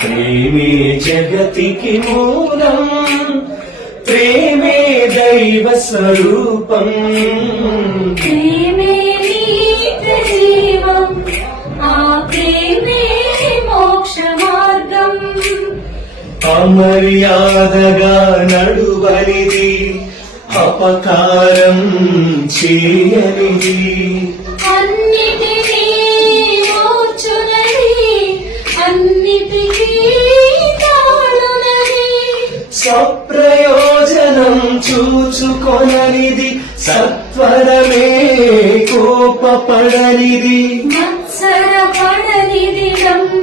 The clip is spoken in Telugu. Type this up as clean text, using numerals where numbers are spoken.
ప్రేమే జగతికి మూలం, ప్రేమే దైవ స్వరూపం, ప్రేమే నిత్య జీవం, ఆ ప్రేమే మోక్ష మార్గం. అమర్యాదగా నడువనిది, అపకారం చేయనిది, అన్నిటినీ మోచునది, అన్నిటికీ తాళునది. స్వప్రయోజనం చూచుకొననిది, సత్వరమే కోపపడనిది, మత్సరపడనిది.